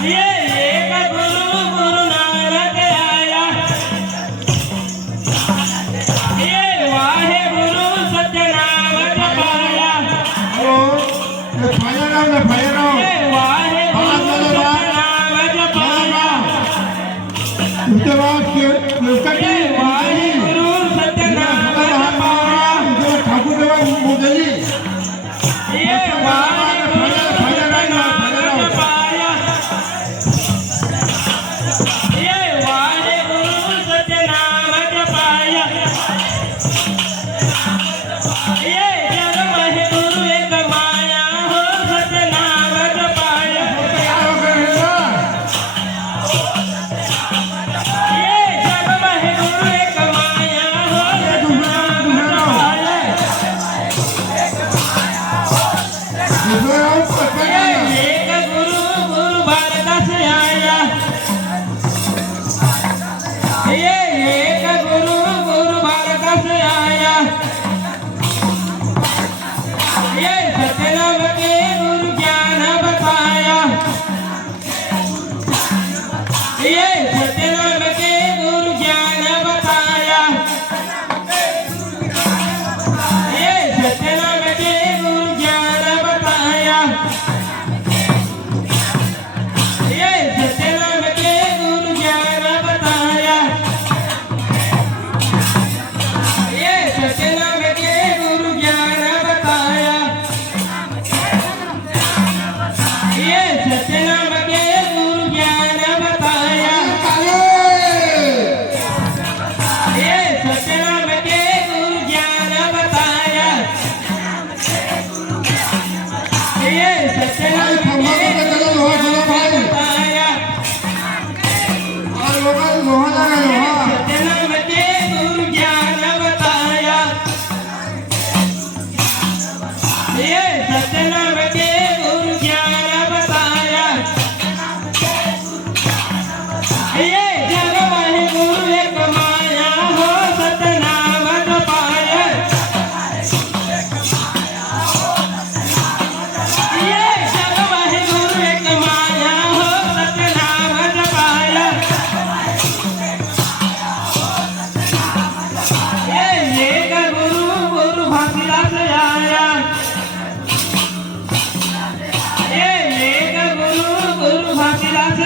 ये एक गुरु गुरु नानक आया, ये वाहे गुरु सतनाम जपाया, ये फायर नाम ने फायर नाम ये वाहे गुरु सतनाम जपाया, उसके बाद उसका ये वाहे गुरु सतनाम जपाया, ठाकुर देवा मोदली ये वाहे गुरु सतनाम जपाया, ये वाहे गुरु सतनाम जपाया, ये जग महि गुरु एक माया हो सतनाम जपाया, ये जग महि गुरु एक माया हो सतनाम जपाया, ये एक गुरु गुरु भारदास आया, ये एक गुरु गुरु भारदास आया, ये सतनाम के गुरु ज्ञान बताया, ये सतनाम के गुरु ज्ञान बताया, ये सतनाम के गुरु ज्ञान बताया, ये सतनाम के गुरु ज्ञान बताया, ये सतनाम के गुरु ज्ञान बताया, ये सतनाम के गुरु ज्ञान बताया, ये सतनाम के गुरु ज्ञान बताया, ये सतनाम के गुरु ज्ञान बताया, सतनाम के गुरु ज्ञान बताया, ये सतनाम के गुरु ज्ञान बताया, ये जग महि गुरु एक माया हो सतनाम जपाया, ये जग महि गुरु एक माया हो सतनाम जपाया, ये एक गुरु गुरु भासीदास आया, ये एक गुरु गुरु भासीदास